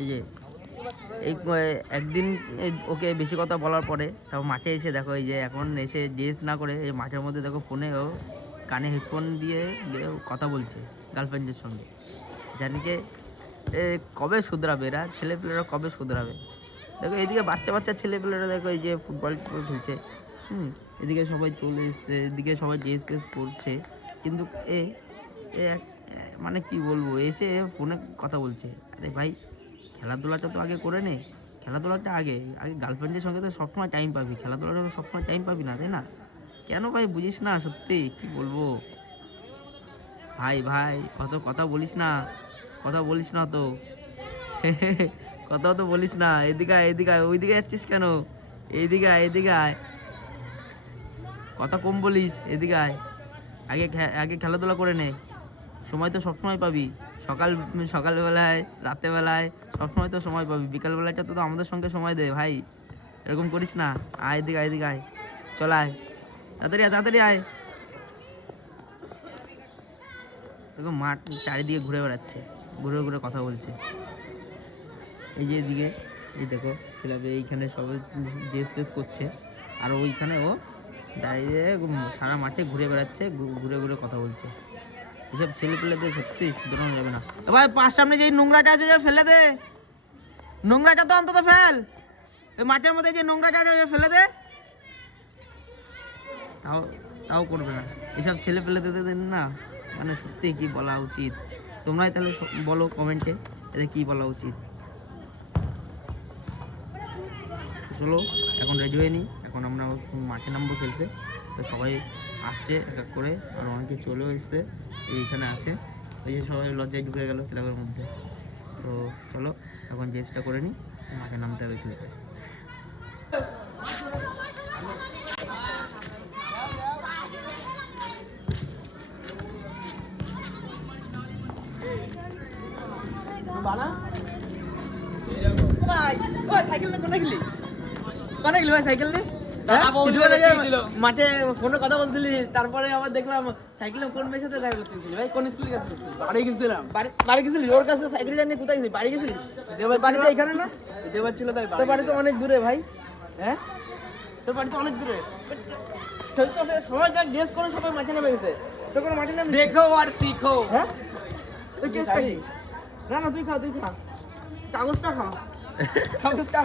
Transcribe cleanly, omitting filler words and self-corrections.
এই যে এই একদিন ওকে বেশি কথা বলার পরে তারপর মাঠে এসে দেখো এই যে এখন এসে ড্রেস না করে এই মাঠের মধ্যে দেখো ফোনে ও কানে হেডফোন দিয়ে কথা বলছে গার্লফ্রেন্ডের সঙ্গে। জানিকে কবে শুধরাবে এরা ছেলেপেলেরা, কবে শুধরাবে? দেখো এদিকে বাচ্চা বাচ্চা ছেলেপেলেরা দেখো এই যে ফুটবল খেলছে, এদিকে সবাই চলে এসছে, এদিকে সবাই ড্রেস ফ্রেস করছে, কিন্তু এ মানে কি বলবো, এসে ফোনে কথা বলছে। আরে ভাই খেলাধুলাটা তো আগে করে নে, খেলাধুলাটা আগে গার্লফ্রেন্ডের সঙ্গে তো সবসময় টাইম পাবি, খেলাধুলাটা তো সবসময় টাইম পাবি না, তাই না? কেন ভাই বুঝিস না? সত্যি কি বলবো ভাই, ভাই অত কথা বলিস না, কথা বলিস না তো কথা তো বলিস না। এদিকে আয়, এদিকে আয়, ওইদিকে যাচ্ছিস কেন? এইদিকে আয়, এদিকে আয়, কথা কম বলিস, এদিকে আয়। আগে খেলাধুলা করে নে, সময় তো সবসময় পাবি, সকালবেলায় রাতেরবেলায় সবসময় তো সময় পাবি, বিকালবেলাটা তো আমাদের সঙ্গে সময় দে ভাই, এরকম করিস না। আয় এদিকে আয়, এদিকে আয়, চল আয়, তাড়াতাড়ি আয়, তাড়াতাড়ি আয়। দেখো মাঠ চারিদিকে ঘুরে বেড়াচ্ছে, ঘুরে ঘুরে কথা বলছে। এই যে এদিকে এই দেখো ছেলেবে এইখানে সবাই ড্রেস ফ্রেস করছে, আর ওইখানে ও দাঁড়িয়ে সারা মাঠে ঘুরে বেড়াচ্ছে, ঘুরে ঘুরে কথা বলছে। এসব ছেলে পেলেদের সত্যি শুধরানো যাবে না। ভাই পাঁচ সামনে যে নোংরাটা আছে ফেলে দে, নোংরাটা তো অন্তত ফেল, এই মাঠের মধ্যে যে নোংরাটা আছে ফেলে দে। তাও করবে না এসব ছেলে পেলেদের না, মানে সত্যি কি বলা উচিত? তোমরাই তাহলে বলো কমেন্টে এদের কি বলা উচিত। চলো এখন রেডি হয়ে নিই, এখন আমরা মাঠে নামবো খেলতে। তো সবাই আসছে এক এক করে, আর অনেকে চলেও এসছে, এইখানে আছে। ওই যে সবাই লজ্জায় ঢুকে গেল ক্লাবের মধ্যে। তো চলো এখন ড্রেসটা করে নিই, মাঠে নামতে হবে খেলতে। মাঠে ফোনে কথা বলছিলি, তারপরে আবার দেখলাম সাইকেলে কোন মেয়ের সাথে দেখা করতেছিলি ভাই? কোন স্কুলে গেছিস? বাড়ি গেছিলাম। বাড়ি গেছিলি? ওর কাছে সাইকেল জানিয়ে কোথায় গেছিলি? বাড়ি গেছিলিস? বাড়িতে এখানে না? দেবার ছিল তাই। তোর বাড়ি তো অনেক দূরে ভাই। হ্যাঁ তোর বাড়ি তো অনেক দূরে। সবাই যা ড্রেস করে সবাই মাঠে নেমে গেছে, তো কোনো মাঠে নামে দেখো আর শিখো। হ্যাঁ তুই কেস খাবি? না না তুই খা, তুই খা, কাগজটা খা, কাগজটা